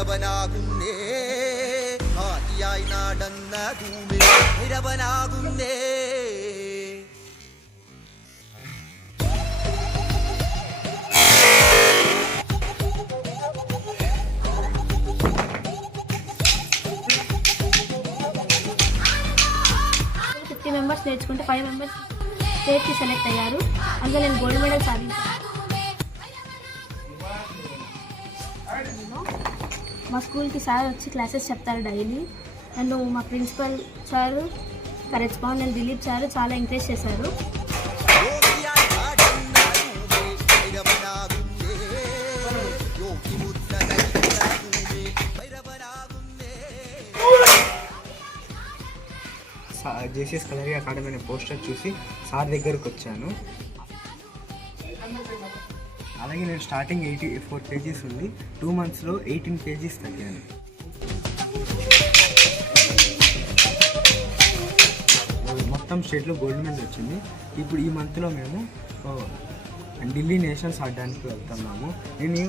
നിരവനാകുന്നേ ആദിയായി നടന്ന ഭൂമി നിരവനാകുന്നേ. మెంబర్స్ నేర్చుకుంటే 5 మెంబర్స్ స్టేట్కి సెలెక్ట్ అయ్యారు. అందులో నేను గోల్డ్ మెడల్ సాధించాను. మా స్కూల్కి సార్ వచ్చి క్లాసెస్ చెప్తారు డైలీ. నన్ను మా principal sir, correspondent Dilip sir చాలా ఎంకరేజ్ చేశారు. జేసీఎస్ కలరీ అకాడమీ అనే పోస్టర్ చూసి సార్ దగ్గరకు వచ్చాను. అలాగే నేను స్టార్టింగ్ 84 kgs ఉంది. 2 monthsలో 18 kgs తగ్గాను. మొత్తం స్టేట్లో గోల్డ్ మెడల్ వచ్చింది. ఇప్పుడు ఈ మంత్లో మేము ఢిల్లీ నేషనల్స్ ఆడడానికి వెళ్తున్నాము. నేను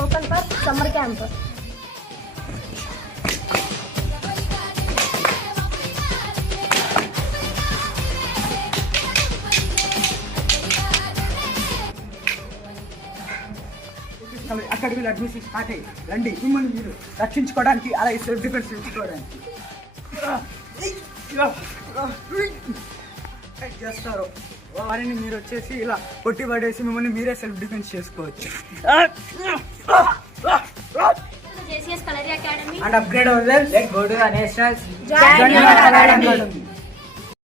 ఓపెన్ ఫర్ సమ్మర్ క్యాంప్. అకాడమీలో అడ్మిషన్ స్టార్ట్ అయ్యి రండి, మిమ్మల్ని మీరు రక్షించుకోవడానికి, అలాగే సెల్ఫ్ డిఫెన్స్ చేసుకోవడానికి చేస్తారు. వారిని మీరు వచ్చేసి ఇలా కొట్టి పడేసి మిమ్మల్ని మీరే సెల్ఫ్ డిఫెన్స్ చేసుకోవచ్చు. JCS Culinary Academy and upgrade ourselves. Let's go to the nationals. Join our academy.